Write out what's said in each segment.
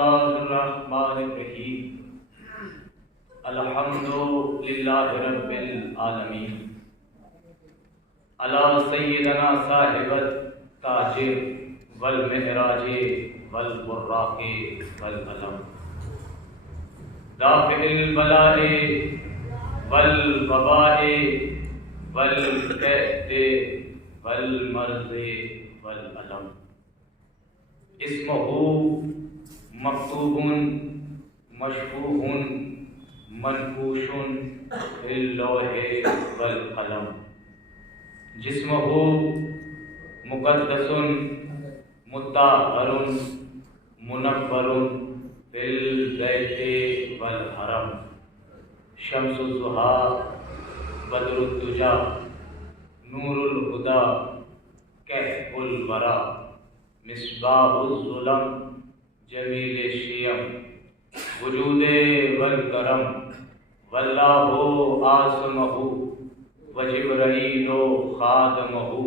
बिस्मिल्लाहिर्रहमानिर्रहीम। अल्हम्दुलिल्लाहि रब्बिल आलमीन। अला सय्यदना साहिबत ताजे वल मेहराजे वल बुर्राके वल अलम। दाफिल बलाए वल वबाए वल कहते वल मर्ज़े वल अलम। इस्महु मक्तूबुन मशफूहुन मनकूशुन फिल लौहे वल कलम। जिस्महु मुक़द्दसुन मुत्ताहरुन मुनव्वरुन फिल बैते वल हरम। शम्सुज़ ज़ुहा बदरुद दुजा नूरुल हुदा कहफुल वरा। मिस्बाहुज़ ज़ुलम जमील शियम वजूदे वल करम। वल्लाहु आसमहु व जिब्राईलो खादमहु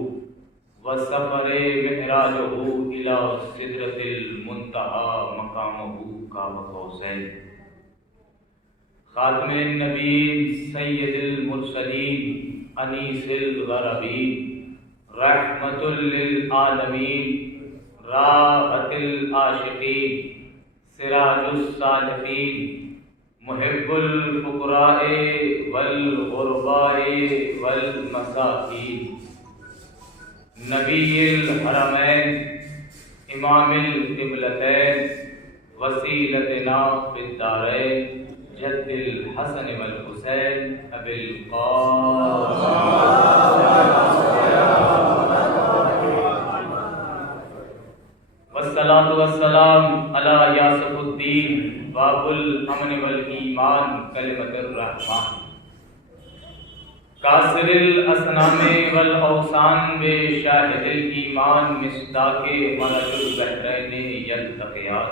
व सफ़रे मिअराजहु इला सिदरतिल मुंतहा मकामहु काब कौसैन। खातमुन नबीय्यीन सय्यदुल मुरसलीन अनीसिल ग़रबीन। रहमतुल लिल आलमीन राहतिल आशिकीन। सिराजुस सालिकीन मुहिब्बुल फुक़राए वल ग़ुरबाए वल मसाकीन। नबीयुल हरमैन इमामुल क़िबलतैन वसीलतना फ़िद्दारैन जद्दिल हसन वल हुसैन अबिल वस्सलातु वस्सलाम अला यासुद्दीन बाबुल अमन वल ईमान कलिमतुर रहमान। कासिरिल असनामे वल औसान बे शाहिदिल ईमान मिस्दाके मरजुल बहरैन यल्तक़ियान।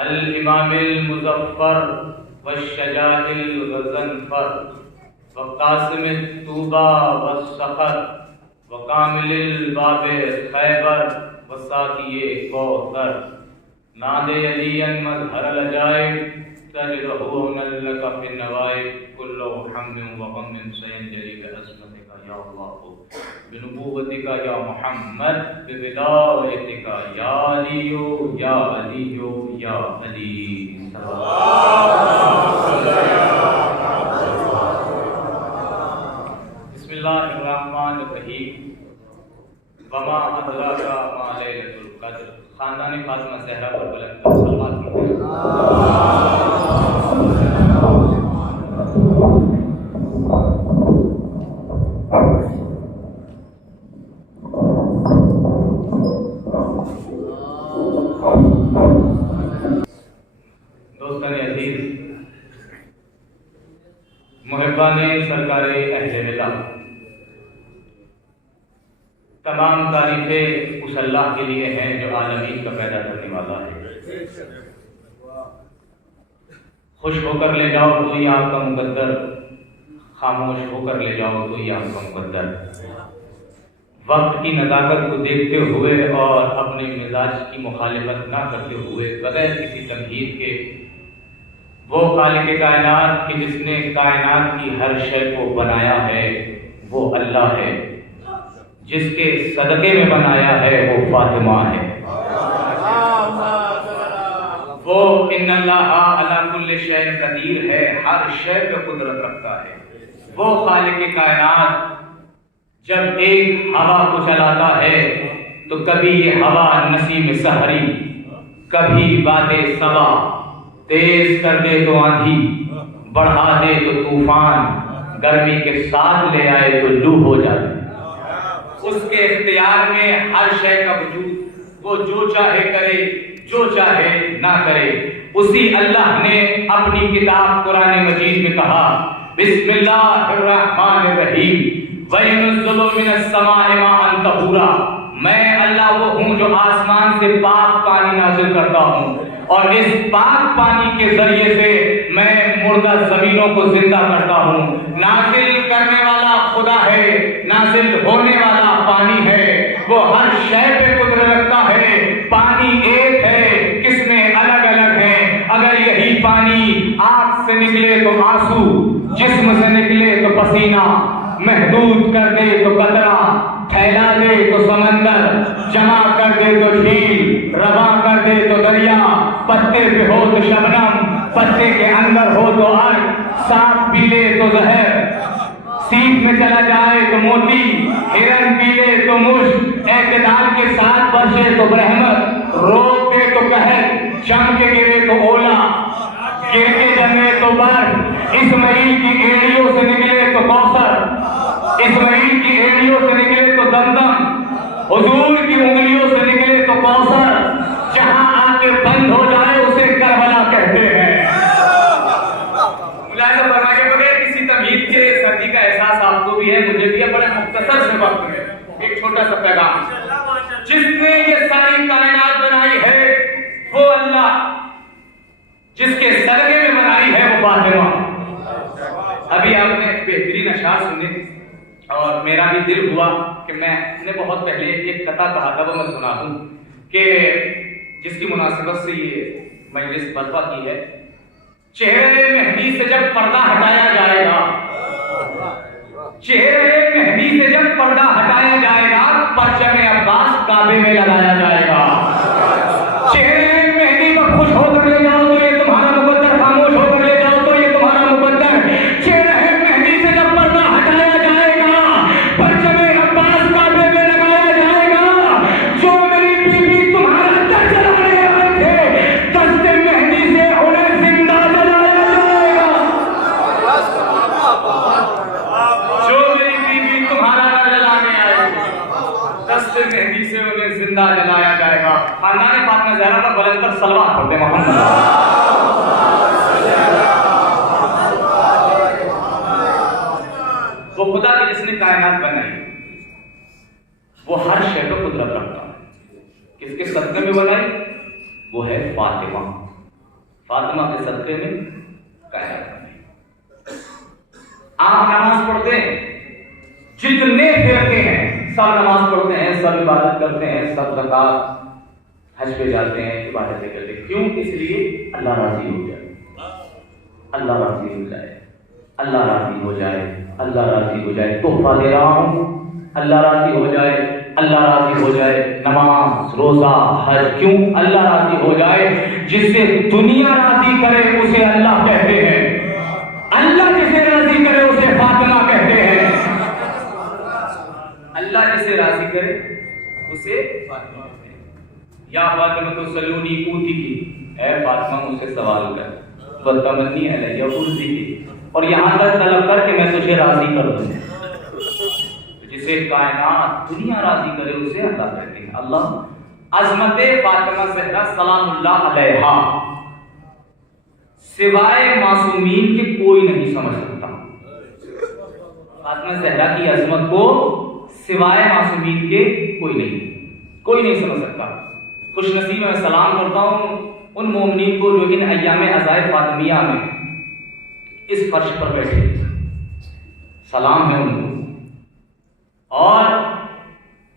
अल इमामिल मुज़फ़्फ़र वश्शजाइल ग़ज़नफ़र व क़ासिमित तूबा वस्सख़र व कामिलिल बाबे खैबर वसाक़िए कौसर। नादे अलियन मज़हरल अजाइब तजरहु नल्लका फ़िन नवाइब। कुल्लु हम्मिन व ग़म्मिन सयंजली बिअज़मतिका या अल्लाह बिनुबुव्वतिका या मुहम्मद बिविलायतिका या अलिय्यु या अलिय्यु या अली। बिस्मिल्लाहिर्रहमानिर्रहीम। वमा अदराका मा लैलतुल क़द्र। खानदान फातिमा ज़हरा पर बुलंद सलावत पढ़ें। दोस्तान अज़ीज़, मुहिब्बाने सरकारे अहले मिल्लत, तमाम तारीफ़ें उस अल्लाह के लिए हैं जो आलमीन का पैदा करने वाला है। खुश होकर ले जाओ तो ही आपका मुकद्दर, खामोश होकर ले जाओ तो ही आपका मुकद्दर। वक्त की नज़ाकत को देखते हुए और अपने मिजाज की मुखालिफत ना करते हुए बगैर किसी तमहीद के वो खालिक कायनात कि जिसने कायनात की हर शय को बनाया है वो अल्लाह है। जिसके सदक़े में बनाया है वो फातिमा है। वो इन्नल्लाहा अला कुल्लि शैइन क़दीर है, हर शय पे कुदरत रखता है। वो खालिक कायनात जब एक हवा को चलाता है तो कभी ये हवा नसीम सहरी, कभी बादे सबा, तेज कर दे तो आंधी, बढ़ा दे तो तूफान, गर्मी के साथ ले आए तो लू हो जाए। उसके इख्तियार में हर शय का वजूद, वो जो चाहे करे जो चाहे ना करे। उसी अल्लाह ने अपनी किताब कुरान मजीद में कहा बिस्मिल्लाहिर्रहमानिर्रहीम वयनुज़्ज़िलु मिनस समाइ माअन तहूरा। मैं अल्लाह वो हूँ जो आसमान से पाक पानी नाज़िल करता हूँ और इस पाक पानी के जरिए से मैं मुर्दा जमीनों को जिंदा करता हूँ। नाज़िल करने वाला खुदा है, नाज़िल होने वाला पानी है। वो हर शय पे कुदरत रखता है। पानी एक है, किसमें पसीना, महदूद कर दे तो कतरा, फैला दे तो समंदर, जमा कर दे तो झील, रवा कर दे तो दरिया, पत्ते पे हो तो शबनम, पत्ते के अंदर हो तो आग, सांप पी ले तो जहर, सीप में चला जाए तो मोती, हिरन पी ले तो मुश्क, एतदाल के साथ बरसे तो रहमत, रोक दे तो कहर, जम के गिरे तो ओला, गिर के जमे तो बर्फ, इस्माइल की एड़ियों से निकले तो कौसर, इस्माइल की एड़ियों से निकले तो दमदम, हुजूर की उंगलियों से निकले तो कौसर, जहां आके बंद हो जाए उसे करबला कहते हैं। मुलाहिजा फरमाइए, बगैर किसी तमहीद के सर्दी का एहसास आपको भी है, मुझे भी है, बड़े मुख्तसर से वक्त में एक छोटा सा पैगाम। जिसने ये सारी कायनात बनाई है वो अल्लाह, जिसके सदक़े में बनाई है वो फातिमा। अभी आपने बेहतरीन अशार सुने और मेरा भी दिल हुआ कि मैंने बहुत पहले एक कथा कहा था, वो मैं सुना दूं कि जिसकी मुनासिबत से ये मजलिस बर्पा की है। चेहरे मेहंदी से जब पर्दा हटाया जाएगा, चेहरे मेहंदी से जब पर्दा हटाया जाएगा, परचम अब्बास काबे में लगाया जाएगा। चेहरे मेहंदी पर खुश होकर ले जाओ तो ये तुम्हारा मुकद्दर, खामोश होकर ले जाओ तो ये तुम्हारा मुकद्दर। चेहरे मेहंदी से जब पर्दा हटाया जाएगा, परचम अब्बास काबे में लगाया जाएगा। जो मेरी बीवी तुम्हारा दर जलाने आए थे, दस्ते मेहंदी से उन्हें जिंदा जलाया जाएगा। जो मेरी बीवी तुम्हारा दर जलाने आए थे, दस्ते मेहंदी से उन्हें जिंदा जलाया जाएगा। खानदान फातिमा ज़हरा का बुलंदतर सलवात पढ़ते मोहम्मद। वो खुदा की जिसने कायनात बनाई, वो हर शय पर कुदरत रखता है। किसके सदक़े में बनाई? वो है फातिमा। फातिमा के सदक़े में कायनात बनाई। आप नमाज पढ़ते हैं, जितने फिरके हैं सब नमाज पढ़ते हैं, सब इबादत करते हैं, सब ज़कात हज पे जाते हैं, इबादतें करते हैं। क्यों? इसलिए अल्लाह राजी हो जाए, अल्लाह राजी हो जाए, अल्लाह राजी हो जाए, अल्लाह राजी हो जाए। तोहफा दे रहा हूं, अल्लाह राजी हो जाए, अल्लाह राजी हो जाए। नमाज, रोजा, हज, क्यों? अल्लाह राजी हो जाए। जिससे दुनिया राजी करे उसे अल्लाह कहते हैं, अल्लाह जिसे राजी करे उसे फातिमा कहते हैं। अल्लाह जिसे राजी करे उसे फातिमा कहते हैं। या फातिमा तो सलूनी कूती की, ऐ फातिमा मुझसे सवाल कर, बतमन्नी अलैया उर्ज़ी की, और यहाँ तक तलब कर कि मैं तुझे राजी कर दूं। जिसे कायनात दुनिया राजी करे उसे अल्लाह कहते हैं। अल्लाह अज़मत फातिमा ज़हरा सलामुल्लाह अलैहा सिवाय मासूमीन के कोई नहीं समझ सकता। फातिमा ज़हरा की अज़मत को सिवाय मासूमीन के कोई नहीं समझ सकता। खुशनसीब मैं सलाम करता हूँ उन मोमिनीन को जो इन अय्याम अज़ाए फातिमिया में इस फर्श पर बैठे, सलाम है उनको। और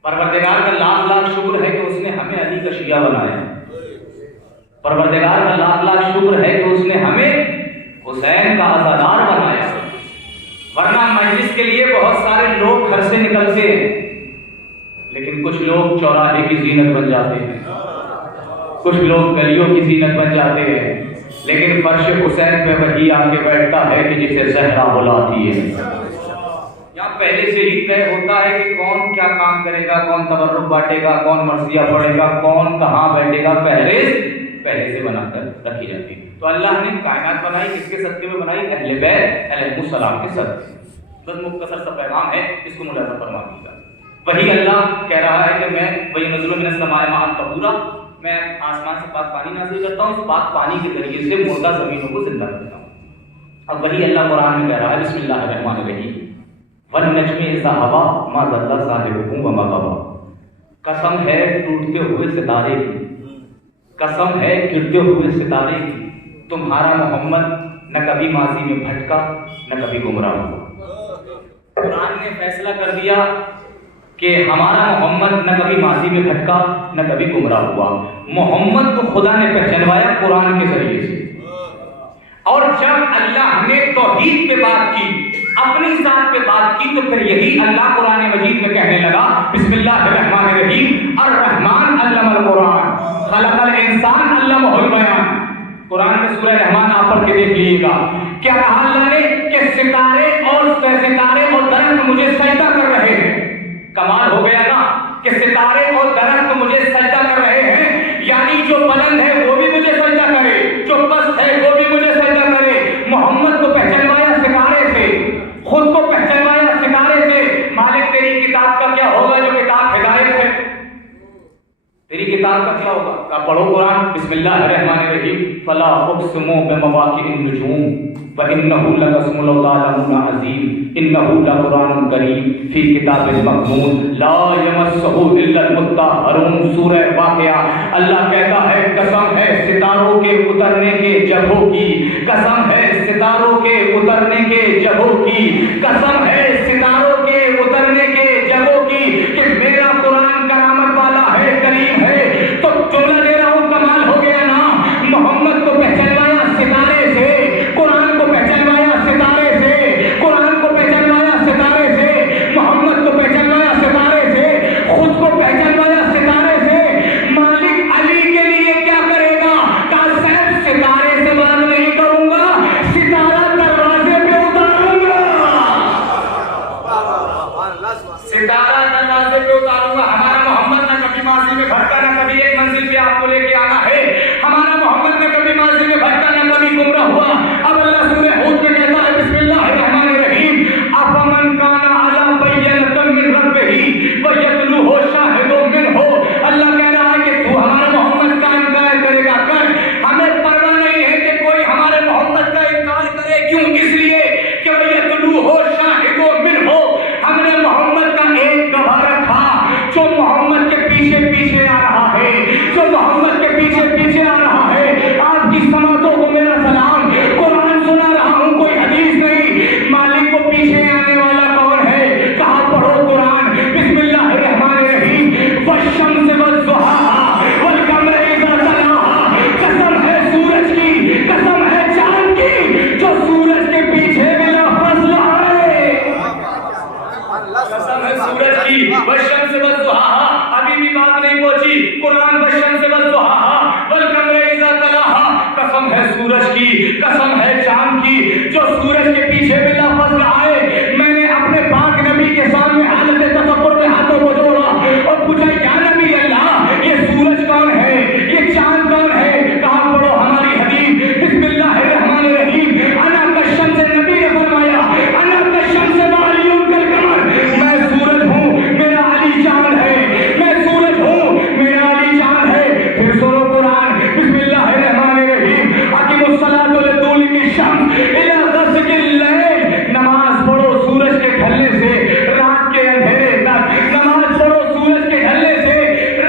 परवरदिगार का लाख लाख शुक्र है कि उसने हमें अली का शिया बनाया। परवरदिगार का लाख लाख शुक्र है कि उसने हमें हुसैन का आज़ादार बनाया। वरना मजलिस के लिए बहुत सारे लोग घर से निकलते हैं, लेकिन कुछ लोग चौराहे की जीनत बन जाते हैं, कुछ लोग गलियों की जीनत बन जाते हैं, लेकिन फर्श हुसैन पे वही आके बैठता है कि जिसे ज़हरा बुलाती है। यहाँ पहले से ही तय होता है कि कौन क्या काम करेगा, कौन तबर्रुक बांटेगा, कौन मर्सिया पढ़ेगा, कौन कहाँ बैठेगा, पहले से बनाकर रखी जाती है। तो अल्लाह ने कायनात बनाई, किसके सदक़े में बनाई? अहले बैत अलैहिमुस्सलाम के सदक़े। बस मुख्तसर सा पैगाम है, इसको मुलाज़ा फरमा दीजिएगा। वही अल्लाह कह रहा है कि मैं वही नज़्लु मिनस समाए माअन तहूरा, मैं आसमान से पाक पानी नाज़िल करता हूँ, उस पाक पानी के जरिए से मुर्दा ज़मीनों को जिंदा करता हूँ। अब वही अल्लाह कुरान में कह रहा है, बिस्मिल्लाहिर्रहमानिर्रहीम, वन्नज्मि इज़ा हवा मा ज़ल्ला साहिबुकुम व मा गवा। कसम है टूटते हुए सितारे की, कसम है गिरते हुए सितारे की, तुम्हारा मोहम्मद न कभी माजी में भटका न कभी गुमराह हुआ। कुरान ने फैसला कर दिया कि हमारा मोहम्मद न कभी माजी में भटका न कभी गुमराह हुआ। मोहम्मद को खुदा ने पहचानवाया कुरान के जरिए से। और जब अल्लाह ने तौहीद पे बात की अपनी जात पे बात की तो फिर यही अल्लाह कुरान मजीद में कहने लगा, बिस्मिल्लाहिर्रहमानिर्रहीम, अर्रहमान अल्लमल कुरान, खलकल इंसान अल्लमहुल बयान। कुरान में सूरह रहमान आप पढ़ के देख लीजिएगा, क्या कहा अल्लाह ने कि सितारे और दरख्त मुझे सजदा कर रहे हैं। कमाल हो गया ना कि सितारे और दरख्त मुझे सजदा कर रहे हैं, यानी जो बुलंद है वो भी मुझे सजदा करे, जो पस्त है वो भी मुझे सजदा करे। मोहम्मद को पहचानवाया सितारे से, खुद को पहचानवाया सितारे से। मालिक तेरी किताब का क्या होगा जो किताब हिदायत है, तेरी किताब का क्या होगा? का पढ़ो कुरान, बिस्मिल्लाहिर्रहमानिर्रहीम, फला उक़्सिमु बिमवाक़िअन नुजूम व इन्नहु लक़स्मुन लौ तअलमून अज़ीम इन्नहु लक़ुरानुन करीम फी किताबिन मकनून ला यमस्सहु इल्लल मुत्तहरून। सूरह वाक़िया। अल्लाह कहता है कसम है सितारों के उतरने के जगहों की, कसम है सितारों के उतरने के जगहों की, कसम है सितारों के उतरने के जगहों की कि मेरा कुरान करामत वाला है, करीम है। तो जुमला दे रहा हूं, कमाल हो गया ना। मोहम्मद को पहचानवाया सितारे से, कुरान को पहचानवाया सितारे से, कुरान को पहचानवाया सितारे से, मोहम्मद को पहचानवाया सितारे से, खुद को पहचानवाया सितारे से। मालिक अली के लिए क्या करेगा? कहा सिर्फ सितारे से बात नहीं करूंगा, सितारा दरवाजे पे उतारूंगा, सितारा दरवाजे पे उतारूंगा। हमारा मोहम्मद ना कभी माजी में भटका, ना कभी एक मंजिल पे आपको लेके आना है। हमारा मोहम्मद ने कभी माजी में भटका, ना कभी गुमराह हुआ। अब अल्लाह सूरह हूद में कहता है, बिस्मिल्लाहिर्रहमानिर्रहीम, अफमन काना अला बय्यनतिन मिन रब्बिही व यतलूहु शाहिदुम मिनहु। अल्लाह कह रहा है कि तू हमारे मोहम्मद का इनकार करेगा कर, हमें परवाह नहीं है कि कोई हमारे मोहम्मद का इनकार करे। क्यों? इसलिए कि व यतलूहु शाहिदुम मिनहु, हमने मोहम्मद का एक गवाह रखा जो मोहम्मद के पीछे पीछे आ रहा है, जो मोहम्मद के पीछे पीछे आ रहा है। आपकी समातों को मेरा सलाम, कुरान सुना रहा हूं, कोई हदीस नहीं। मालिक को पीछे आने वाला कौन है? कहा पढ़ो कुरान, बिस्मिल्लाहिर्रहमानिर्रहीम, वश्शम्स वज़्ज़ुहाहा वल-क़मरि इज़ा तलाहा। कसम है सूरज की, कसम है चांद की, जो सूरज के पीछे बिला फज़्ल आए। कसम है सूरज की, वश्शम्स वज़्ज़ुहाहा। अभी भी बात नहीं पहुंची। कुरान वश्शम्स वज़्ज़ुहाहा वल-क़मरि इज़ा तलाहा। कसम है सूरज की, कसम है चांद की, जो सूरज के पीछे बिला फज़्ल आए। मैंने अपने पाक नबी के सामने हालत तफक्कुर में हाथों को जोड़ा और पूछा, या नबी अल्लाह, ये सूरज कौन है, ये चांद कौन है? कहा पढ़ो हमारी हदीस, बिस्मिल्लाहिर्रहमानिर्रहीम, अना कशम से नबी ने फरमाया, अना कशम से वालियुन कल कमर, मैं सूरज हूं, मेरा अली चांद है, मैं सूरज हूं, मेरा अली चांद है। फिर सुनो कुरान, बिस्मिल्लाहिर्रहमानिर्रहीम, अकीमुस्सलातो लिदुलुकी शम्स इला ग़स्क़िल लैल। नमाज पढ़ो सूरज के ढलने से रात के अंधेरे तक, नमाज पढ़ो सूरज के ढलने से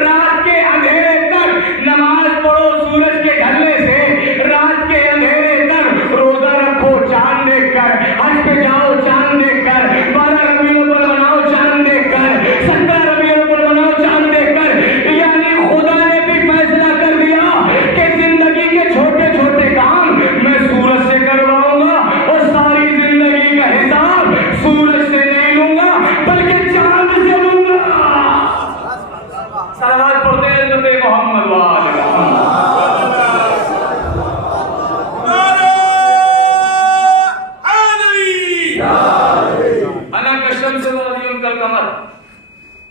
रात के अंधेरे तक, नमाज पढ़ो सूरज के ढलने से रात के अंधेरे तक। रोजा रखो चांद देखकर, हज पे जाओ चांद देखकर, 12 रबीउल अव्वल मनाओ चांद देखकर, 17 रबीउल अव्वल मनाओ चांद देखकर। यानी खुदा ने भी फैसला कर दिया कि जिंदगी के छोटे छोटे काम मैं सूरज से करवाऊंगा और सारी जिंदगी का हिसाब सूरज से नहीं लूंगा बल्कि चांद से लूंगा। सलावत पढ़ते हैं हज़रत मोहम्मद वाले अना कशम से वालियुन कल कमर,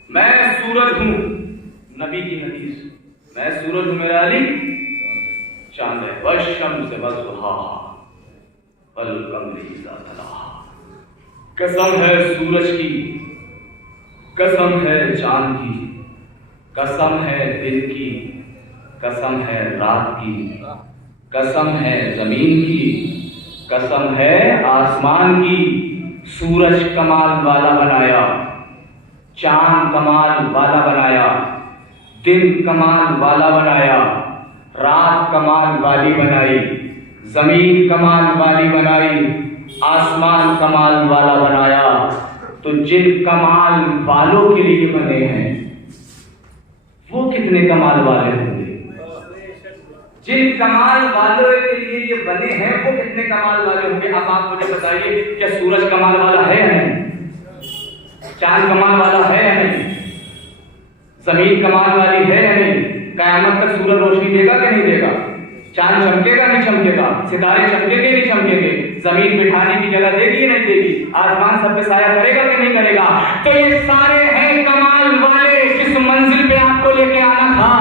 मैं सूरज हूं, नबी की हदीस, मैं सूरज हूं, मेरा अली चांद है। वश्शम्स वज़्ज़ुहाहा वल-क़मरि इज़ा तलाहा। कसम है सूरज की, कसम है चांद की, कसम है दिन की, कसम है रात की, कसम है जमीन की, कसम है आसमान की। सूरज कमाल वाला बनाया, चांद कमाल वाला बनाया, दिन कमाल वाला बनाया, रात कमाल वाली बनाई, जमीन कमाल वाली बनाई, आसमान कमाल वाला बनाया। तो जिन कमाल वालों के लिए बने हैं वो कितने कमाल वाले होंगे। जिन कमाल वालों के लिए ये बने हैं वो कितने कमाल वाले होंगे? अब आप मुझे बताइए, क्या सूरज कमाल वाला है या नहीं? चांद कमाल वाला है या नहीं? जमीन कमाल वाली है या नहीं? कयामत तक सूरज रोशनी देगा कि नहीं देगा? चांद चमकेगा नहीं चमकेगा? सितारे चमकेंगे नहीं चमकेंगे? जमीन बिठाने की जगह देगी नहीं देगी? आसमान सब पे साया करेगा कि नहीं करेगा? तो ये सारे हैं कमाल वाले। किस मंजिल पे आपको लेके आना था?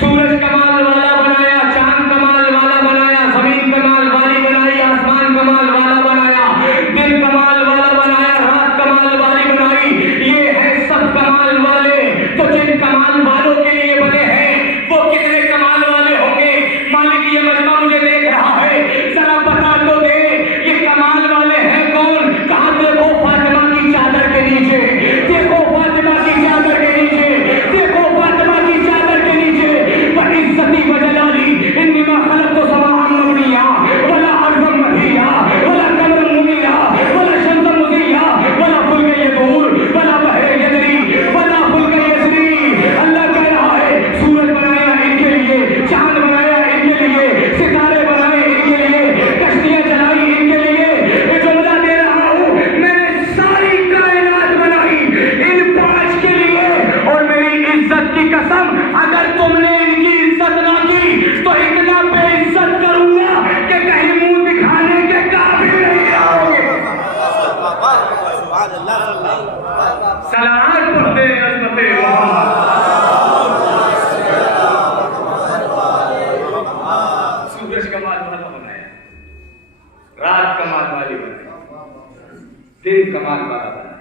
सूरज कमाल वाला बनाया, चांद कमाल वाला बनाया, जमीन कमाल वाली बनाई, आसमान कमाल वाला बनाया, दिन कमाल वाला बनाया, रात कमाल वाली बनाई। ये है सब कमाल वाले। तो जिन कमाल वालों के लिए बने हैं वो कितने कमाल वाले होंगे? मालिक ये मजमा मुझे देख रहा है, जरा बता तो दे ये कमाल वाले हैं कौन? कहा देखो फातिमा की चादर के नीचे, देखो फातिमा की चादर के नीचे, देखो फातिमा की चादर के नीचे। वइज्जती वजलाली इन्नमा खलक़तु समाअन मबनिया वला अर्ज़न महिया वला कमरन मुनीरा वला शमसन मुज़िया वला फुल्कन यदूर वला बहर यजरी वला फुल्कन यसरी। अल्लाह कह रहा है सूरज बनाया इनके लिए, चांद बनाया इनके लिए, सितारे बनाए इनके लिए, कश्तियां चलाई इनके लिए। जुमला दे रहा हूं, मैंने सारी कायनात बनाई इन 5 के लिए। और मेरी इज्जत की कसम, अगर तुमने इनकी इज्जत ना की तो इतना बेइज्जत करूंगा कि कहीं मुंह दिखाने के काबिल नहीं रहोगे। सलात पढ़ते हैं अज़मते सूरज कमाल वाला बनाया, रात कमाल वाली बनाई, दिन कमाल वाला बनाया।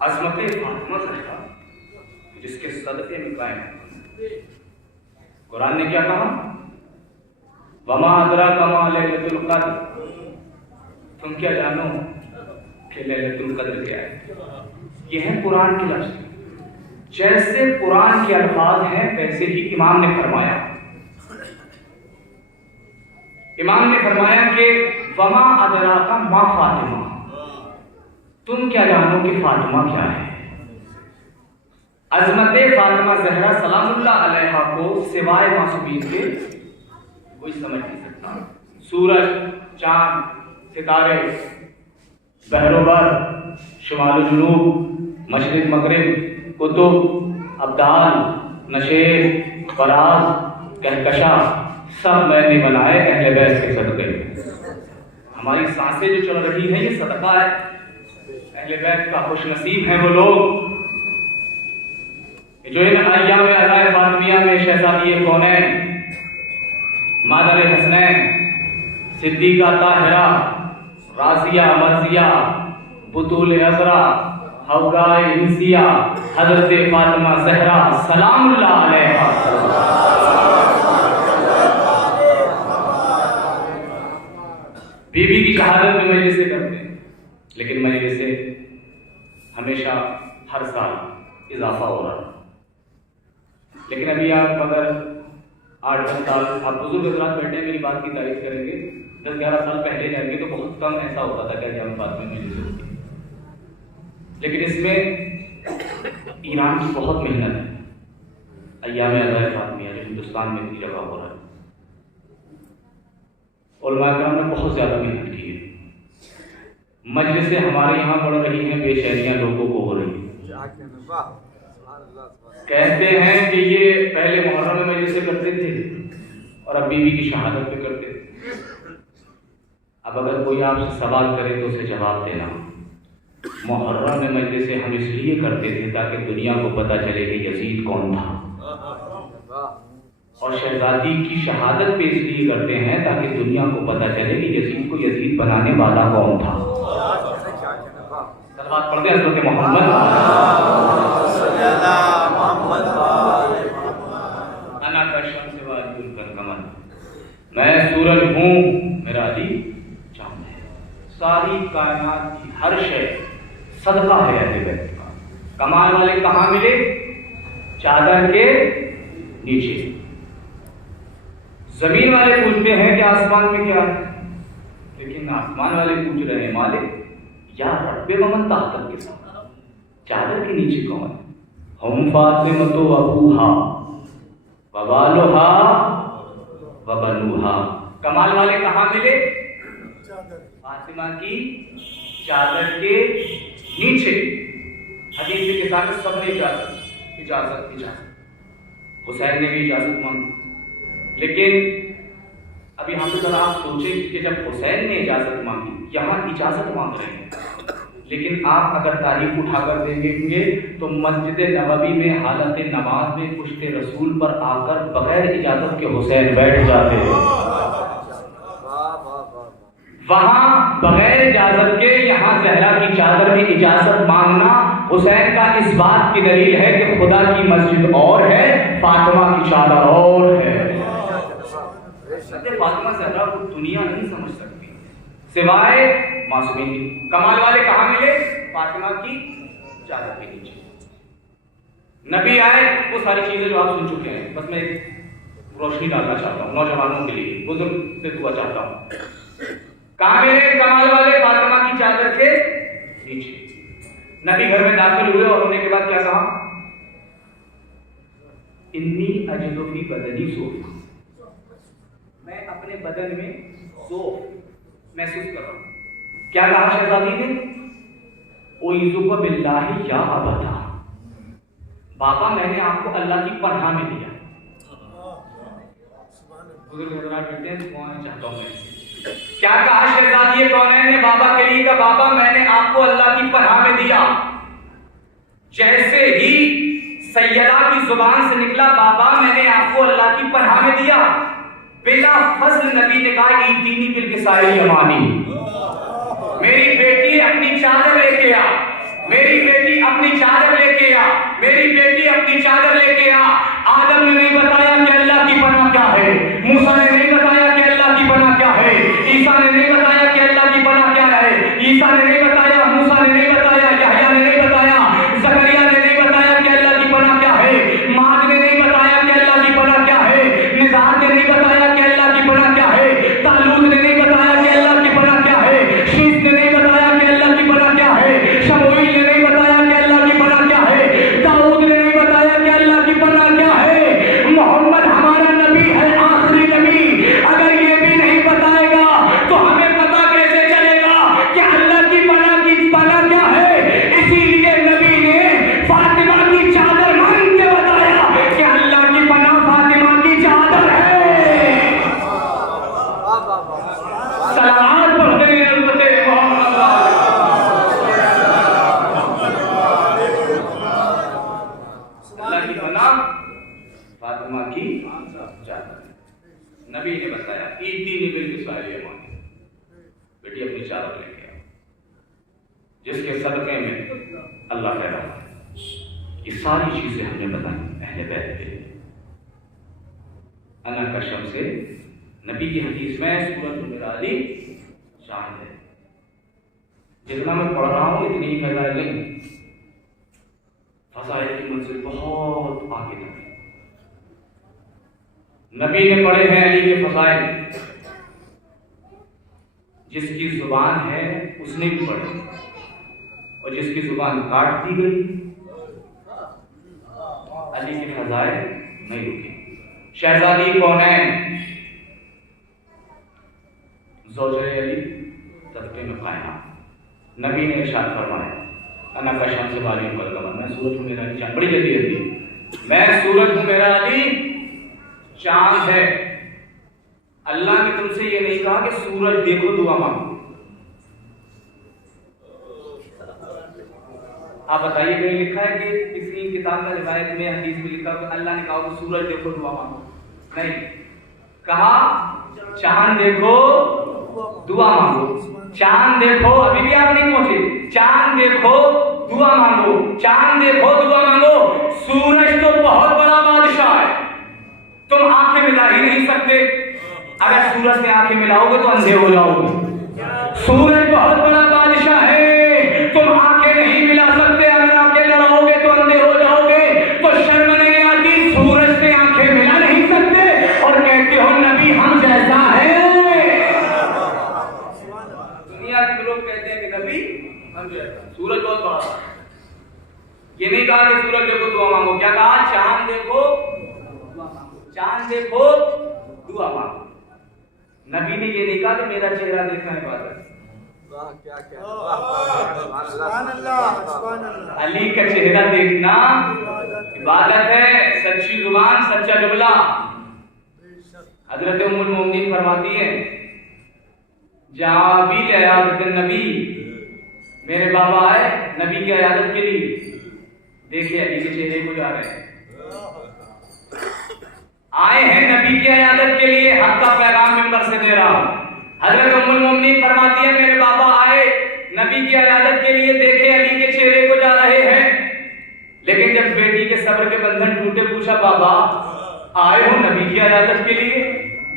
अज़मते फातिमा ज़हरा जिसके सदक़े में कायम है। कुरान ने क्या कहा? वमा अदराका मा लैलतुल क़द्र। तुम क्या जानो कि लैलतुल क़द्र क्या है? ये है कुरान के लफ्ज़। जैसे कुरान के अल्फाज हैं वैसे ही इमाम ने फरमाया। इमाम ने फरमाया कि वमा अदराका मा फातिमा, तुम क्या जानो कि फातिमा क्या है? अज़मते फातिमा ज़हरा सलामुल्लाह अलैहा को सिवाय मासूमीन के कोई समझ नहीं सकता। सूरज, चांद, सितारे, बहरोबर, शुमाल जुनूब, मशरिक मगरिब, कुतुब, अब्दाल, नशेर, फराज, कहकशा, सब मैंने बनाए अहले बैत के सदक़े। हमारी सांसें जो चल रही हैं ये सदका है। अहले बैत का खुशनसीब है वो लोग जो इन अय्याम अज़ाए फातिमिया में शहज़ादी कौनैन, मादर हसनैन, सिद्दीक़ा ताहिरा, राज़िया मर्ज़िया, बुतूल अज़रा, हव्वाए इंसिया, हज़रत फातिमा ज़हरा सलामुल्लाह अलैहा बीबी की शहादत में मजलिसें करते हैं, लेकिन मजलिसें हमेशा हर साल इजाफा हो रहा है। लेकिन अभी आप अगर 8-10 साल आप बुजुर्ग हज़रात बैठे मेरी बात की तारीफ करेंगे, 10-11 साल पहले जाएंगे तो बहुत कम ऐसा होता था कि अय्याम फातिमा में मजलिसें होती। लेकिन इसमें ईरान की बहुत मेहनत है। अय्याम अज़ाए फातिमिया जो हिंदुस्तान में इतनी जगह हो रहा है, उलमा किराम ने बहुत ज़्यादा मेहनत की है। मजलिसें हमारे यहाँ बढ़ रही हैं, बेचैनियाँ लोगों को हो रही हैं। कहते हैं कि ये पहले मुहर्रम में मजलिसें करते थे और अब बीवी की शहादत पे करते थे। अब अगर कोई आपसे सवाल करे तो उसे जवाब देना, मुहर्रम में मजलिसें हम इसलिए करते थे ताकि दुनिया को पता चले कि यजीद कौन था, और शहजादी की शहादत पे इसलिए करते हैं ताकि दुनिया को पता चले कि यजीद को यजीद बनाने वाला कौन था। सलवात पढ़ते हैं हज़रत मोहम्मद। अना का शम्स व अब्दुल कमर, मैं सूरज हूँ, मेरा अली चांद है। सारी कायनात की हर शय सदका है अहले बैत का। कमाल वाले कहाँ मिले? चादर के नीचे। जमीन वाले पूछते हैं कि आसमान में क्या है, लेकिन आसमान वाले पूछ रहे हैं मालिक या रब्बे वमन ताहत के साथ, चादर के नीचे कौन है? हम फातिमा तो अबूहा ववालुहा व बनुहा। कमाल वाले कहाँ मिले? फातिमा की चादर के नीचे। हदीस के साथ सबने इजाजत इजाजत इजाजत। हुसैन ने भी इजाजत मांगी, लेकिन अब यहाँ पे जरा आप सोचें कि जब हुसैन ने इजाजत मांगी, यहाँ इजाजत मांग रहे हैं, लेकिन आप अगर तारीख उठाकर देखेंगे तो मस्जिद नबवी में हालत नमाज में पुश्ते रसूल पर आकर बगैर इजाजत के हुसैन बैठ जाते हैं। वहां बगैर इजाजत के यहाँ जहरा की चादर में इजाजत मांगना हुसैन का इस बात की दलील है कि खुदा की मस्जिद और है, फातिमा की चादर और है। फातिमा जहरा को दुनिया नहीं समझ सकती सिवाय मासूमी की। कमाल वाले कहाँ मिले? फातिमा की चादर के नीचे। नबी आए, वो सारी चीजें जो आप सुन चुके हैं, बस मैं रोशनी डालना चाहता हूँ नौजवानों के लिए, बुजुर्ग से दुआ चाहता हूँ। कहाँ मिले कमाल वाले? फातिमा की चादर के नीचे। नबी घर में दाखिल हुए और होने के बाद क्या कहा? इन्नी अजिदु फी बदनी सूफ, मैं अपने बदन में सूफ महसूस कर रहा हूं। क्या कहा शहजादी ने? ओइज़ुका बिल्लाहि या अबदा, बाबा मैंने आपको अल्लाह की पनाह में दिया। चाहता हूं क्या कहा शहजादी कौनैन ने बाबा के लिए? का बाबा मैंने आपको अल्लाह की पनाह में दिया। जैसे ही सैयदा की जुबान से निकला बाबा मैंने आपको अल्लाह की पनाह में दिया, बेला फजल नबी ने कहा ईदीनी बिल किसाई अमानी, मेरी बेटी अपनी चादर लेके आ, मेरी बेटी अपनी चादर लेके आ, मेरी बेटी अपनी चादर लेके आ। आदम ने नहीं बताया कि अल्लाह की पनाह क्या है, मूसा ने नहीं बताया कि अल्लाह की पनाह क्या है, ईसा ने नहीं बताया कि अल्लाह की पनाह क्या है, ईसा ने नहीं बताया, मूसा ने नहीं बताया, यहया ने नहीं बताया, जकरिया ने नहीं बताया कि अल्लाह की पनाह क्या है, माद ने नहीं बताया कि अल्लाह की पनाह क्या है, निज़ार ने नहीं बताया कि अल्लाह की पनाह क्या है, तालूत ने नहीं बताया कि अल्लाह की पनाह क्या है, शीश ने नहीं बताया कि अल्लाह की पनाह क्या है, शमूएल ने नहीं बताया कि अल्लाह की पनाह क्या है, दाऊद ने नहीं बताया कि अल्लाह की पनाह क्या है। मोहम्मद हमारा नबी है, आखिरी नबी, अगर ये भी नहीं बताएगा तो हमें पता कैसे चलेगा कि अल्लाह की पनाह क्या है? इसीलिए नबी ने फातिमा की चादर मांग के बताया कि अल्लाह की पनाह फातिमा की चादर है। सलावत पढ़ते हैं उम्मते मोहम्मद। अल्लाह की पनाह फातिमा की चादर। नबी ने बताया ईदीनी बिल किसाई अमानी, बेटी अपनी चादर लेके आओ, जिसके सदके में अल्लाह कह रहा है। ये सारी चीजें हमने बताई अहले बैत के लिए। अना कसम से नबी की हदीस में सूरत जुमेरात शामिल है। जितना मैं पढ़ रहा हूँ इतनी ही फज़ाइल नहीं, फज़ाइल की मंजिल बहुत आगे तक है। नबी ने पढ़े हैं अली के फज़ाइल, जिसकी जुबान है उसने भी पढ़े, और जिसकी जुबान काट दी गई अली के फज़ाइल नहीं रुके। शहजादी कौनैन ज़ौजे अली तस्बीह में कायम। नबी ने इरशाद फरमाया अना कसम से बारी कलम, मैं सूरज हूँ मेरा अली चांद, बड़ी जल्दी जल्दी, मैं सूरज हूँ मेरा अली चांद है। अल्लाह ने तुमसे ये नहीं कहा कि सूरज देखो दुआ मांगो। आप बताइए कहीं लिखा है कि किसी किताब में, रिवायत में, हदीस में लिखा कि अल्लाह ने कहा कि सूरज देखो दुआ मांगो? नहीं, कहा चांद देखो दुआ मांगो। चांद देखो, अभी भी आप नहीं पहुंचे, चांद देखो दुआ मांगो, चांद देखो दुआ मांगो। सूरज तो बहुत बड़ा बादशाह है, तुम आंखें मिला ही नहीं सकते। अगर सूरज से आंखें मिलाओगे तो अंधे हो जाओगे। सूरज बहुत बड़ा बादशाह है, तुम आंखें नहीं मिला सकते। अगर आंखें लड़ाओगे तो अंधे हो जाओगे। तो शर्म नहीं आती? सूरज से आंखें मिला नहीं सकते और कहते हो नबी हम जैसा है। दुनिया के लोग कहते हैं कि नबी हम जैसा। सूरज बहुत बड़ा है, ये नहीं कहा कि सूरज देखो दुआ मांगो, क्या कहा? चांद देखो दुआ मांगो, चांद देखो दुआ मांगो। नबी ने ये नहीं कहा कि मेरा चेहरा देखना इबादत। अली का चेहरा देखना इबादत है, सच्ची जुबान सच्चा जुमला। हजरत उम्मुल मोमिनीन फरमाती है, जहां भी इयादत नबी, मेरे बाबा आए नबी की इयादत के लिए, देखिए अली के चेहरे को जा रहे हैं, आए हैं नबी की इयादत के लिए, हक का पैगाम मिंबर से दे रहा हूं। हजरत उम्मुल मोमिनीन फरमाती है, मेरे बाबा आए नबी की इयादत के लिए, देखे अली के चेहरे को जा रहे हैं। लेकिन जब बेटी के सब्र के बंधन टूटे, पूछा बाबा आए हो नबी की इयादत के लिए,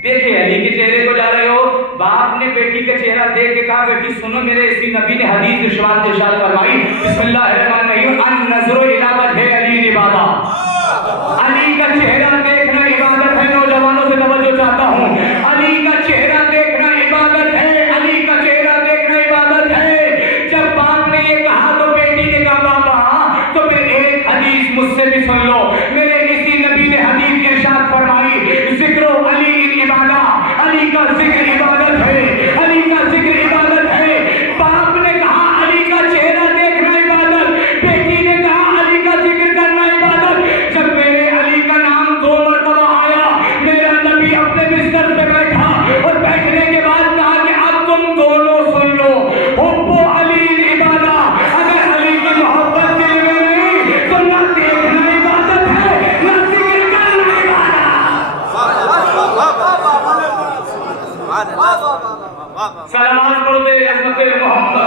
देखे अली के चेहरे को जा रहे हो। बाप ने बेटी का चेहरा देख के कहा, बेटी सुनो, मेरे इसी नबी ने हदीस इरशाद फरमाई, बिस्मिल्लाहिर्रहमानिर्रहीम, अन नज़रु इला वजहि अली इबादत। अली का चेहरा देखना इबादत है। नौजवानों से तवज्जो चाहता हूं, अली का चेहरा देखना इबादत है, अली का चेहरा देखना इबादत है। जब बाप ने ये कहा तो बेटी ने कहा, बाबा तो फिर एक हदीस मुझसे भी सुन लो, मेरे इसी नबी ने हदीस इरशाद फरमाई, जिक्रो अली इबादत, अली का जिक्र इबादत है, अली का जिक्र इबादत है। बाप ने कहा अली का चेहरा देखना इबादत, बेटी ने कहा अली का जिक्र करना इबादत। जब मेरे अली का नाम 2 मरतबा आया, मेरा नबी अपने बिस्तर पे बैठा और बैठने के बाद कहा कि अब तुम दोनों सुन लो, हुब्बो अली इबादत। अगर अली की मोहब्बत दिल में नहीं तो ना देखना इबादत है, ना जिक्र करना इबादत। सलावत पढ़ो दे अज़मत मोहम्मद।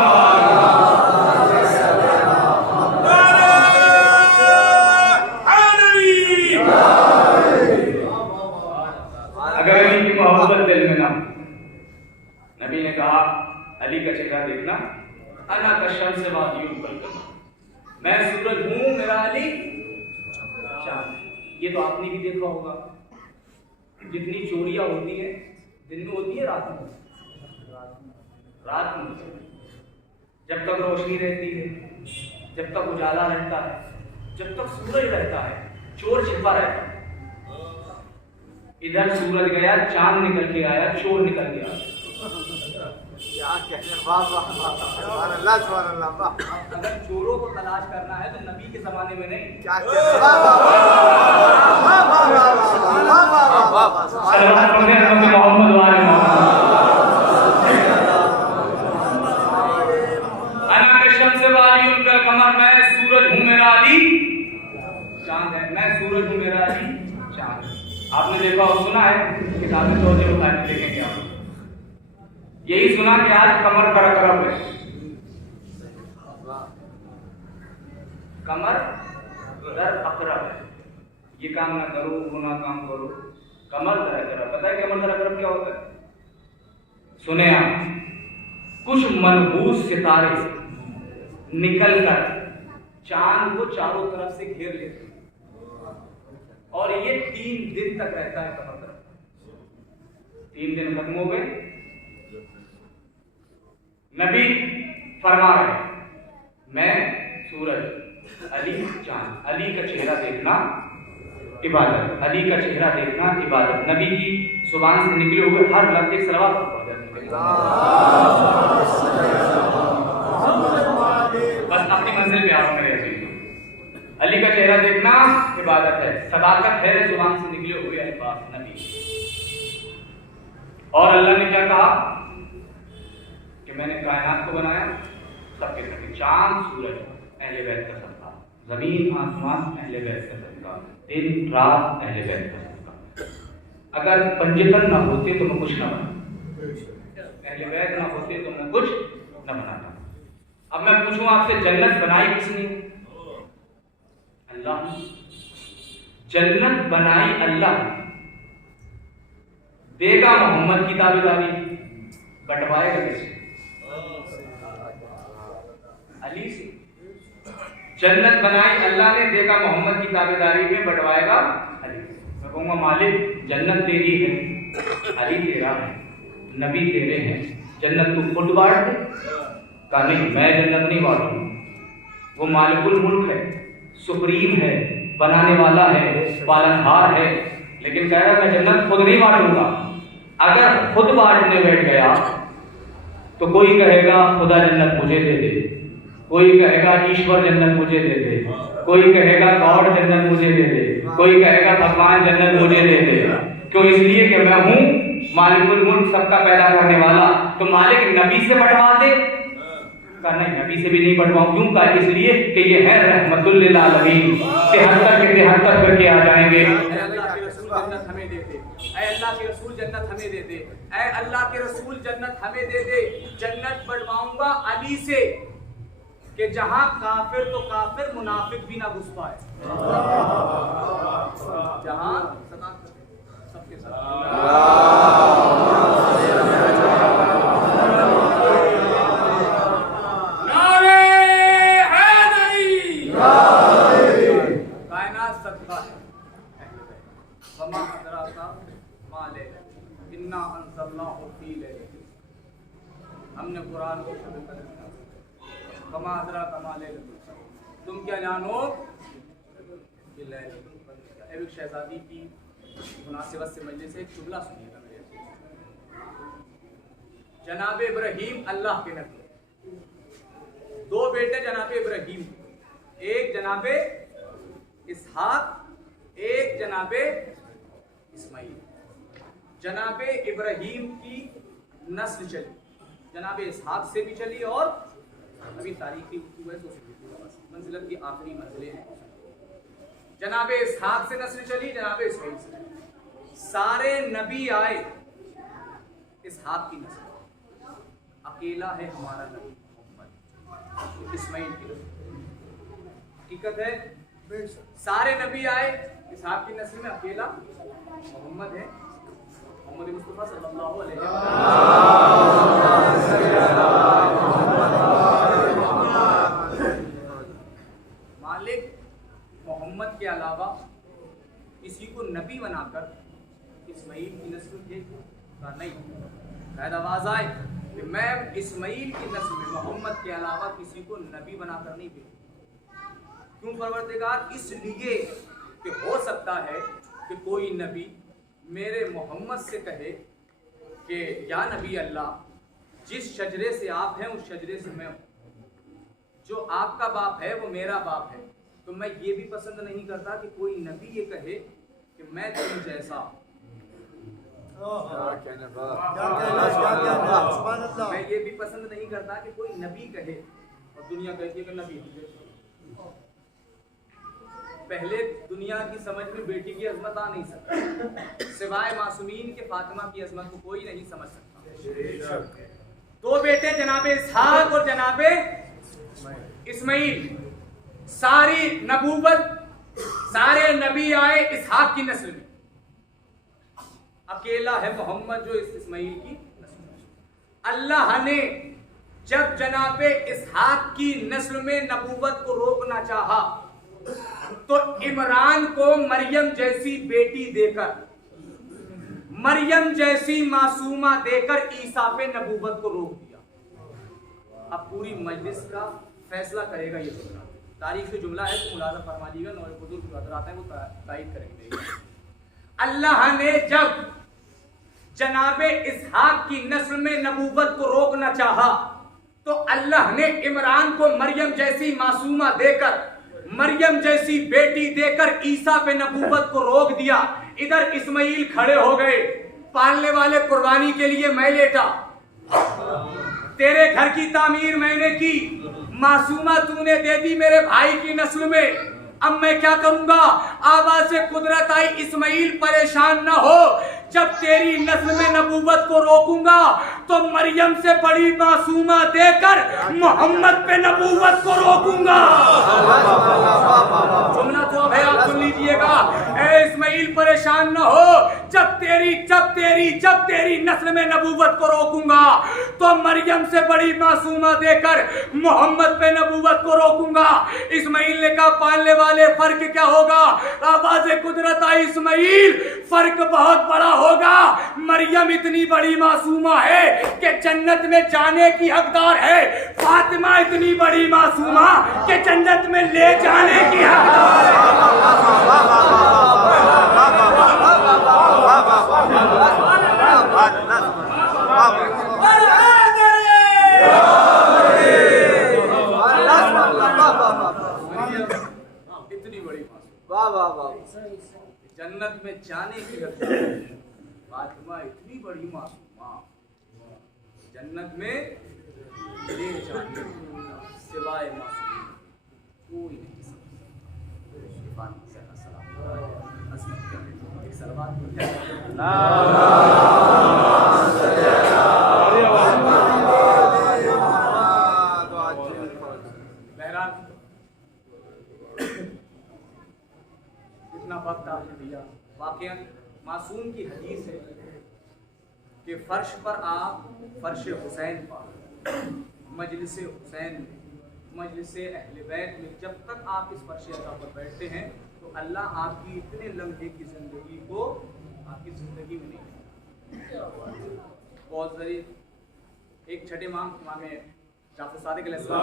अगर अली की मोहब्बत दिल में ना, नबी ने कहा अली का चेहरा देखना, अना का शम्स वादियुल कलकमा, मैं सूरज हूं, मेरा अली चांद। ये तो आपने भी देखा होगा, जितनी चोरियां होती है दिन में होती है रात में, रात में जब तक रोशनी रहती है, जब तक उजाला रहता है, जब तक सूरज रहता है, चोर छिपा रहता है। इधर सूरज गया, चांद निकल के आया, चोर निकल गया। अगर चोरों को तलाश करना है तो नबी के जमाने में नहीं, कमर, मैं सूरज हूं, मेरा अली चांद है, मैं सूरज हूं, मेरा अली चांद है। आपने देखा और सुना है, किताबें तो उठा के देखेंगे आप, यही सुना कि आज कमर पर अकरब है, कमर दर अकरब है, ये काम ना करो, वो ना काम करो, कमर दर अकरब। पता है कमर दर अकरब क्या होता है? सुने आप, कुछ मनहूस सितारे निकलकर चांद को चारों तरफ से घेर लेते और ये 3 दिन तक रहता है कमर दर। 3 दिन खत्म हो गए, नबी फरमा रहे, मैं सूरज, अली चांद। अली का चेहरा देखना इबादत, अली का चेहरा देखना इबादत। नबी की जुबान से निकले हुए हर लफ्ज एक सलावत पढ़ जाते बस अपनी मंजिल पे आओ मेरे अजीज। अली का चेहरा देखना इबादत है, सदाकत है जुबान से निकले हुए अल्फाज नबी। और अल्लाह ने क्या कहा कि मैंने कायनात को बनाया सबके साथ, चांद सूरज अहले बैत का सदका, जमीन आसमान अहले बैत का सदका, दिन रात अहले बैत का सदका। अगर पंजतन ना होते तो मैं कुछ ना बना, अहले बैत ना होते तो मैं कुछ न बनाता। अब मैं पूछूं आपसे, जन्नत बनाई किसने? अल्लाह। जन्नत बनाई अल्लाह, देगा मोहम्मद की ताबेदारी, बंटवाएगा किससे? अली से। जन्नत बनाई अल्लाह ने, देगा मोहम्मद की ताबेदारी में, बंटवाएगा अली। मैं कहूँगा मालिक जन्नत तेरी है, अली तेरा है, नबी तेरे हैं, जन्नत तू खुद बांट दे। कहा नहीं, मैं जन्नत नहीं बांटूंगा, वो मालिकुल मुल्क है, सुप्रीम है, बनाने वाला है, पालनहार है, लेकिन कह रहा मैं जन्नत खुद नहीं बांटूंगा। अगर खुद बांटने बैठ गया तो कोई कहेगा खुदा जन्नत मुझे दे दे, कोई कहेगा ईश्वर जन्नत मुझे दे दे, कोई कहेगा गॉड जन्नत मुझे दे दे, कोई कहेगा भगवान जन्नत मुझे दे दे। क्यों? इसलिए कि मैं हूं मालिकुल मुल्क, सबका पैदा करने वाला। तो मालिक नबी से बंटवा दे? कहा नहीं, नबी से भी नहीं बंटवाऊं। क्यों? कहा इसलिए कि ये है रहमतुल लिल आलमीन। 73 के 73 करके आ जाएंगे। अल्लाह के रसूल जन्नत हमें दे दे, ऐ अल्लाह के रसूल जन्नत हमें दे दे, ऐ अल्लाह के रसूल जन्नत हमें दे दे। जन्नत बढ़वाऊंगा अली से कि जहां काफिर तो काफिर, मुनाफिक भी ना घुस पाए। जहां सबके साथ हमने कुरान को तुम क्या जानो कि एक शहजादी की मुनासिबत से मजलिस से एक जुमला सुनिएगा मेरे। जनाब इब्राहीम अल्लाह के नबी, दो बेटे जनाब इब्राहीम, एक जनाबे इसहाक, एक जनाबे इस्माइल। जनाबे इब्राहीम की नस्ल चली, जनाबे इसहाक से भी चली, और अभी तारीखी मंजिलत की आखिरी मंजिलें हैं। जनाबे इसहाक से नस्ल चली, जनाबे इस्माइल से। सारे नबी आए इसहाक की नस्ल, अकेला है हमारा नबी मोहम्मद इस्माइल की नस्ल। हकीकत है, सारे नबी आए इसहाक की नस्ल में, अकेला मोहम्मद है, मोहम्मद मुस्तफा सल्लल्लाहु अलैहि वसल्लम। मालिक मोहम्मद के अलावा किसी को नबी बनाकर इस्माइल की नस्ल भेज का नहीं। शायद आवाज आए कि मैं इस्माइल की नस्ल में मोहम्मद के अलावा किसी को नबी बनाकर नहीं भेज। क्यों परवरदिगार? इसलिए कि हो सकता है कि कोई नबी मेरे मोहम्मद से कहे कि या नबी अल्लाह, जिस शजरे से आप हैं उस शजरे से मैं हूं, जो आपका बाप है वो मेरा बाप है। तो मैं ये भी पसंद नहीं करता कि कोई नबी ये कहे कि मैं तुम जैसा। मैं ये भी पसंद नहीं करता कि कोई नबी कहे और दुनिया कहती है कि नबी पहले दुनिया की समझ में बेटी की अजमत आ नहीं सकती, सिवाय मासूमीन के फातिमा की अजमत को कोई नहीं समझ सकता। दो बेटे जनाबे इसहाक और जनाबे इस्माइल, सारी नबूवत, सारे नबी आए इसहाक की नस्ल में, अकेला है मोहम्मद जो इस्माइल की नस्ल में। अल्लाह ने जब जनाबे इसहाक की नस्ल में नबूवत को रोकना चाहा तो इमरान को मरियम जैसी बेटी देकर, मरियम जैसी मासूमा देकर ईसा पे नबूवत को रोक दिया। अब पूरी मजलिस का फैसला करेगा ये जुमला, तारीख से जुमला है तो मुलाजा फरमा लीजिएगा, और बुजुर्ग हजरात हैं वो तारीफ करेंगे। अल्लाह ने जब जनाबे इसहाक की नस्ल में नबूवत को रोकना चाहा तो अल्लाह ने इमरान को मरियम जैसी मासूमा देकर, मरियम जैसी बेटी देकर ईसा पे नबूवत को रोक दिया। इधर इस्माइल खड़े हो गए, पालने वाले कुर्बानी के लिए मैं लेटा, तेरे घर की तामीर मैंने की, मासूमा तूने दे दी मेरे भाई की नस्ल में, अब मैं क्या करूंगा? आवाज से कुदरत आई, इस्माइल परेशान न हो, जब तेरी नस्ल में नबूवत को रोकूंगा तो मरियम से बड़ी मासूमा देकर मोहम्मद पे नबूवत को रोकूंगा। जुमला तो अब है, आप सुन लीजिएगा। ए इस्माइल परेशान न हो, जब तेरी नस्ल में नबूवत को रोकूंगा तो मरियम से बड़ी मासूमा देकर मोहम्मद पे नबूवत को रोकूंगा। इस्माइल ने कहा पालने वाले फर्क क्या होगा? आवाज़ कुदरत आई, इस्माइल फर्क बहुत बड़ा होगा। मरियम इतनी बड़ी मासूमा है कि जन्नत में जाने की हकदार है, फातिमा इतनी बड़ी मासूमा कि जन्नत में ले जाने की हकदार है। वाह वाह वाह। जन्नत में जाने की हकीकत फातिमा इतनी बड़ी मासूमा, जन्नत में ले जाने सिवाय मासूम कोई नहीं सकता। फातिमा ज़हरा सलाम असमत कर एक सलवात बहरहाल इतना वक्त आपने दिया। वाक़ियन मासूम की हदीस है कि फर्श पर आप फर्श हुसैन पर मजलिस हुसैन में मजलिस अहले बैत में जब तक आप इस फर्श अज़ा पर बैठते हैं तो अल्लाह आपकी इतने लम्हे की ज़िंदगी को आपकी ज़िंदगी में नहीं बहुत ज़रूरी। एक छठे इमाम जाफर सादिक अलैहिस्सलाम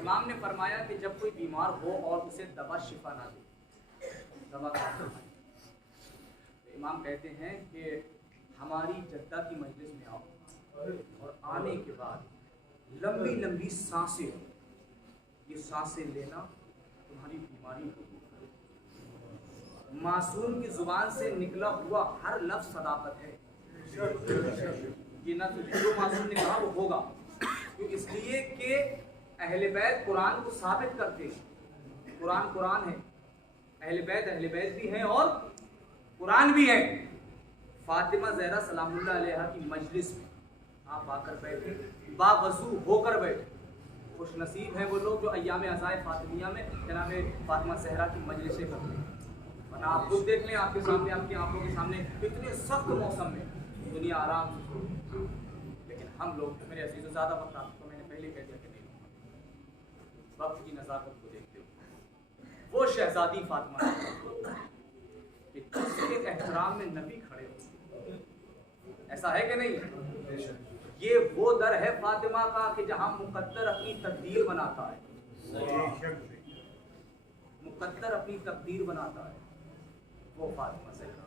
इमाम ने फरमाया कि जब कोई बीमार हो और उसे दवा शिफा ना दे, दवा तो इमाम कहते हैं कि हमारी जद्दा की मजलिस में आओ और आने के बाद लंबी लंबी सांसें, ये सांसें लेना तुम्हारी बीमारी को। मासूम की जुबान से निकला हुआ हर लफ्ज सदाकत है। ये ना जो मासूम ने कहा वो होगा, क्यों? इसलिए कि अहले बैत कुरान को साबित करते हैं। कुरान कुरान है, अहले बैत भी हैं और कुरान भी है। फातिमा ज़हरा सलामुल्लाह अलैहा की मजलिस में आप आकर बैठे, बावजू होकर बैठे। खुश नसीब हैं वो लोग जो अय्याम अज़ाए फातिमिया में जनाब फातिमा ज़हरा की मजलिसें करते हैं। वरना आप खुद देख लें, आपके सामने, आपकी आंखों के सामने इतने सख्त मौसम में दुनिया आराम से, लेकिन हम लोग, मेरे अजीज़ों, ज़्यादा वक्त आपको मैंने पहले कह दिया कि नहीं, वक्त की नज़ाकत को देखते हो। वो शहजादी फातिमा कि जिसके एहतराम में नबी खड़े हो, ऐसा है कि नहीं? ये वो दर है फातिमा का कि जहां मुकद्दर अपनी तकदीर बनाता है, मुकद्दर अपनी तकदीर बनाता है। वो फातिमा ज़हरा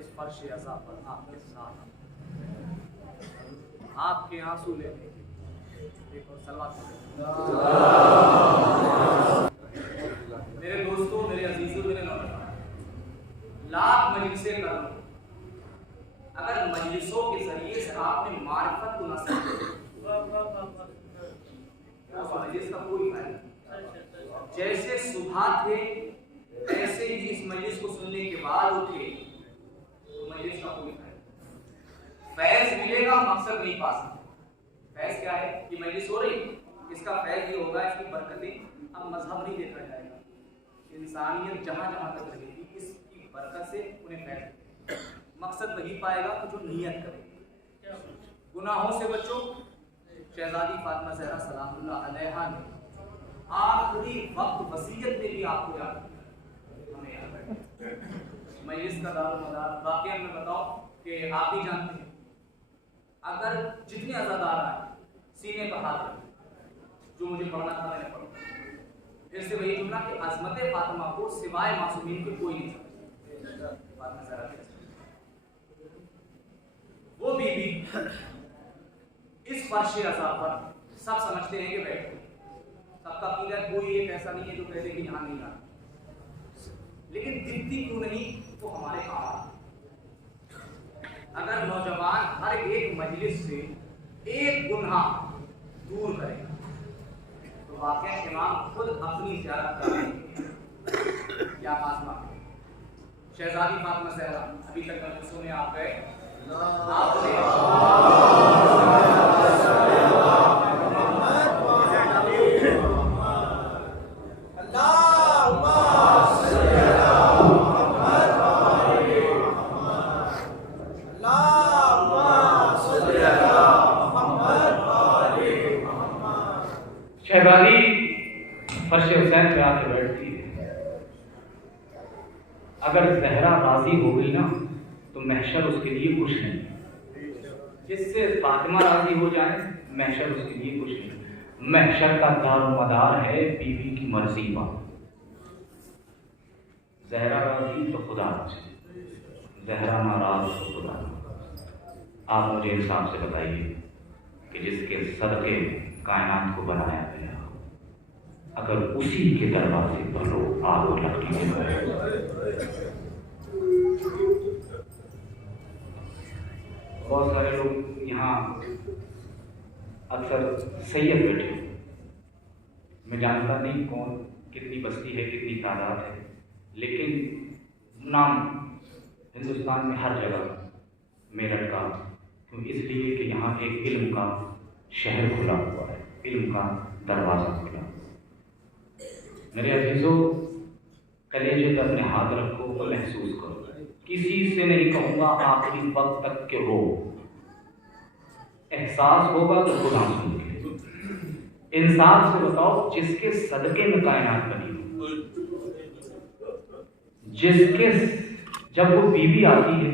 इस फर्श अज़ा पर आपके साथ, आपके आंसू लेने देखो सलवात। मेरे दोस्तों, मेरे अजीजों, मेरे नौजवान, लाख मजलिसें कर लो, अगर मजलिसों के जरिए से आपने मारिफत को न समझे तो मजलिस का कोई फायदा। जैसे सुबह थे ऐसे ही इस मजलिस को सुनने के बाद उठे तो मजलिस का कोई फायदा। फैज मिलेगा, मकसद नहीं पा सकते। फैज क्या है कि मजलिस हो रही, इसका फैज ये होगा, इसकी बरकतें। अब मजहब नहीं देखा जाएगा, इंसानियत जहां जहां तक रहेगी इसकी बरकत से उन्हें फैज, मकसद वही पाएगा तो जो नियत करे। गुनाहों से बचो। शहजादी फातिमा ज़हरा सलामुल्लाह अलैहा ने आखिरी वक्त वसीयत में भी आपको याद हमें याद। मजलिस का दारोमदार वाकई में बताओ कि आप ही जानते हैं, अगर जितने अज़ादार आए सीने पर हाथ रखें, जो मुझे पढ़ना था मैंने पढ़ा। फिर से वही जुमला कि अज़मत फातिमा को सिवाय मासूमीन के कोई नहीं समझता। फातिमा ज़हरा वो बीबी इस फर्श अज़ा पर सब समझते हैं कि बैठो, सबका अकीदा, कोई एक ऐसा नहीं है जो कहते कि यहाँ नहीं आना, लेकिन दिखती क्यों नहीं वो हमारे काम। अगर नौजवान हर एक मजलिस से एक गुनाह दूर करेगा तो वाकई इमाम खुद अपनी ज़ियारत करेंगे। या फातिमा शहजादी फातिमा ज़हरा अभी तक मजलिसों में आप गए, शहजादी फर्श हुसैन पे आके बैठती है। अगर ज़हरा राजी हो गई ना तो महशर उसके लिए कुछ नहीं। जिससे फातिमा राजी हो जाए महशर उसके लिए कुछ नहीं। महशर का दारोमदार है बीवी की मर्जी का। ज़हरा राजी तो खुदा राजी, ज़हरा नाराज तो खुदा। आप मुझे हिसाब से बताइए कि जिसके सदके कायनात को बनाया गया, अगर उसी के दरवाजे पर लोग आग लगती है। बहुत सारे लोग यहाँ अक्सर सैयद बैठे, मैं जानता नहीं कौन कितनी बस्ती है, कितनी तादाद है, लेकिन नाम हिंदुस्तान में हर जगह मेरठ का, क्यों इसलिए कि यहाँ एक इल्म का शहर खुला हुआ है, इल्म का दरवाज़ा खुला। मेरे अजीज़ों, कलेजे पर अपने हाथ रखो और महसूस करो। किसी से नहीं कहूँगा आखिरी वक्त तक के हो, एहसास होगा तो खुदा सुन के इंसाफ से बताओ, जिसके सदके में कायनात बनी हो, जिसके जब वो बीवी आती है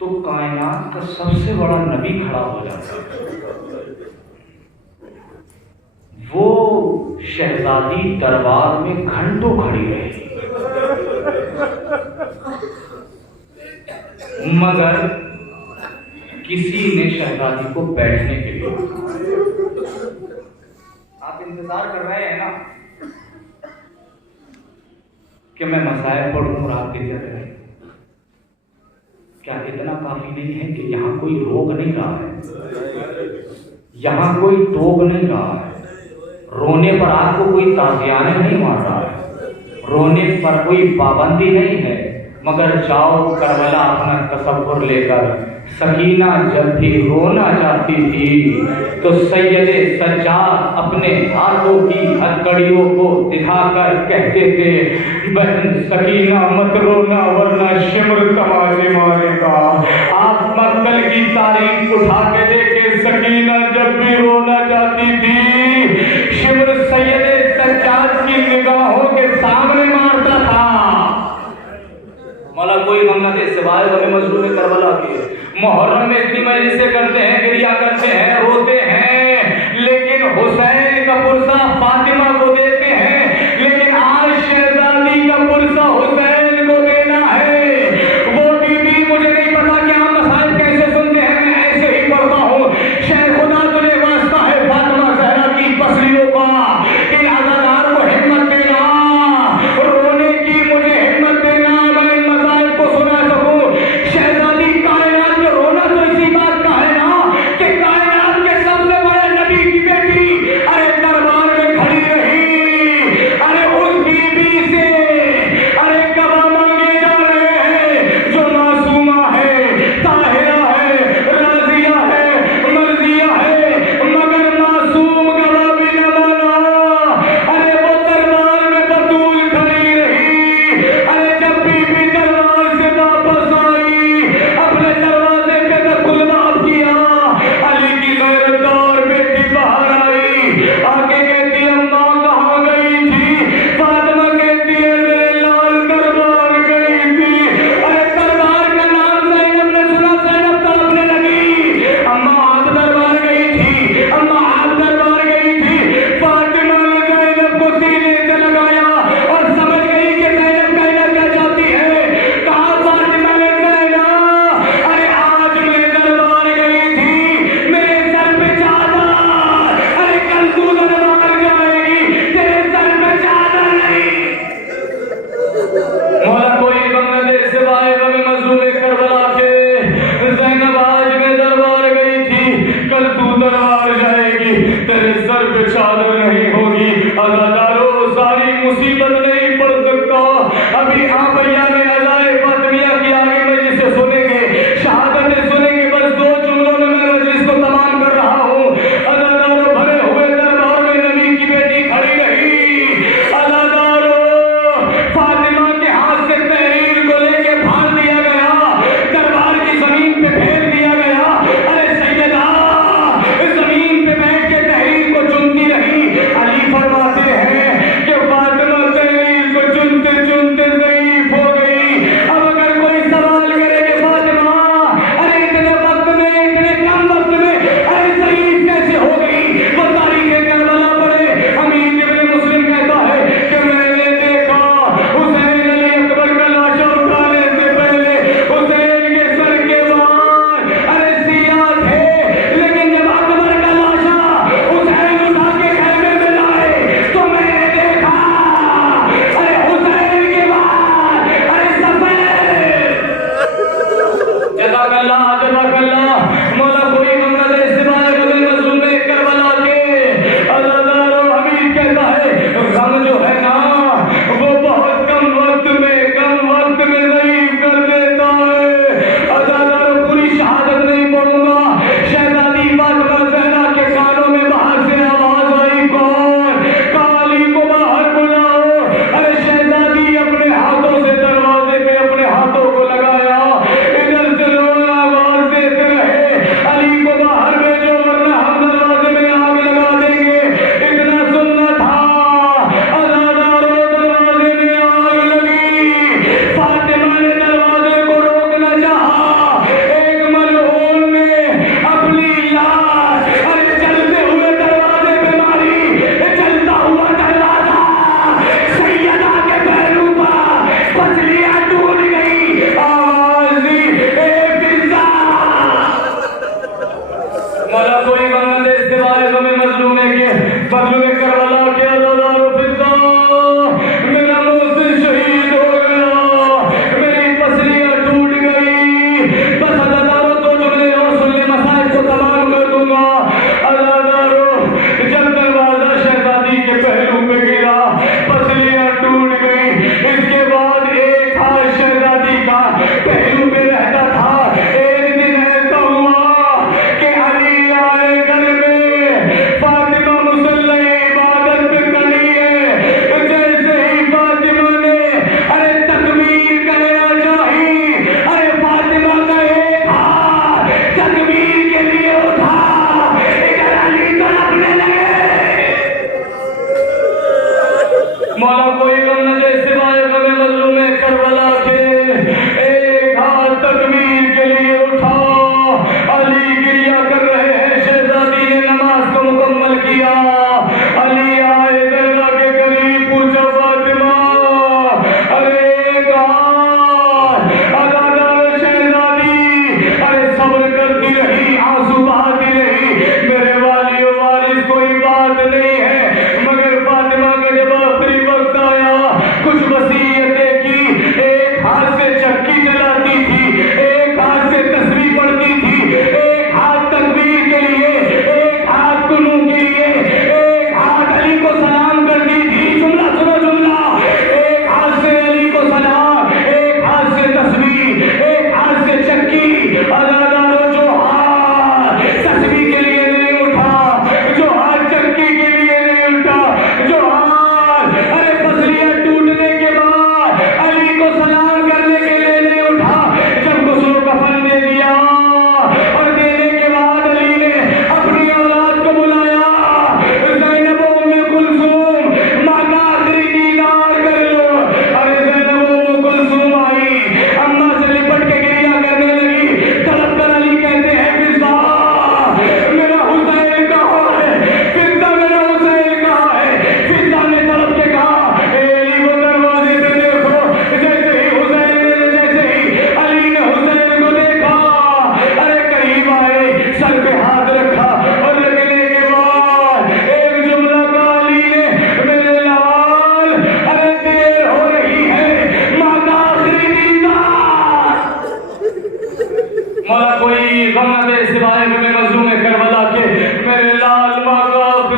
तो कायनात का सबसे बड़ा नबी खड़ा हो जाता है, वो शहजादी दरबार में घंटों खड़ी रही, मगर किसी ने शहजादी को बैठने के लिए, आप इंतजार कर रहे हैं ना कि मैं मसाइल पढ़ूं और आप दिक्कत रहे, क्या इतना काफी नहीं है कि यहाँ कोई रोक नहीं रहा है, यहाँ कोई टोक नहीं रहा है, रोने पर आपको कोई ताजियाने नहीं मार रहा है, रोने पर कोई पाबंदी नहीं है, मगर जाओ करबला अपना तसव्वुर लेकर, सकीना जब भी रोना चाहती थी तो सैयदे सज्जाद अपने हाथों की हथकड़ियों को दिखाकर कहते थे, बहन सकीना मत रोना वरना शिमर तमाचे मारेगा। आप मक्तल की तारीफ उठा के देखे, सकीना जब भी रोना चाहती थी शिमर सैयदे सज्जाद की निगाहों के सामने मारता था। मौला कोई मंगना दे सिवाय वाले मजलूम करबला के। मुहर्रम में इतनी मजलिसें करते हैं, गिरिया करते हैं, रोते हैं, लेकिन हुसैन का पुरसा फातिमा को देते हैं, लेकिन आज शहजादी का पुरसा हुसैन को देना है। वो बीबी, मुझे नहीं पता कि आप मसाइल कैसे सुनते हैं, मैं ऐसे ही पढ़ता हूँ। शेर खुदा तुझे वास्ता है फातिमा ज़हरा की पसलियों का, इन अज़ादार को हिम्मत देना, रोने की मुझे हिम्मत देना, मैं इन मसाइल को सुना सकूं। शहजादी कायनात में रोना तो इसी बात का है ना कि कायनात के सबसे बड़े नबी की बेटी अरे दरबार में खड़ी रही,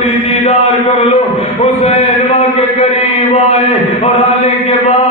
भी दीदार कर लो। हुसैन मां के करीब आए और आने के बाद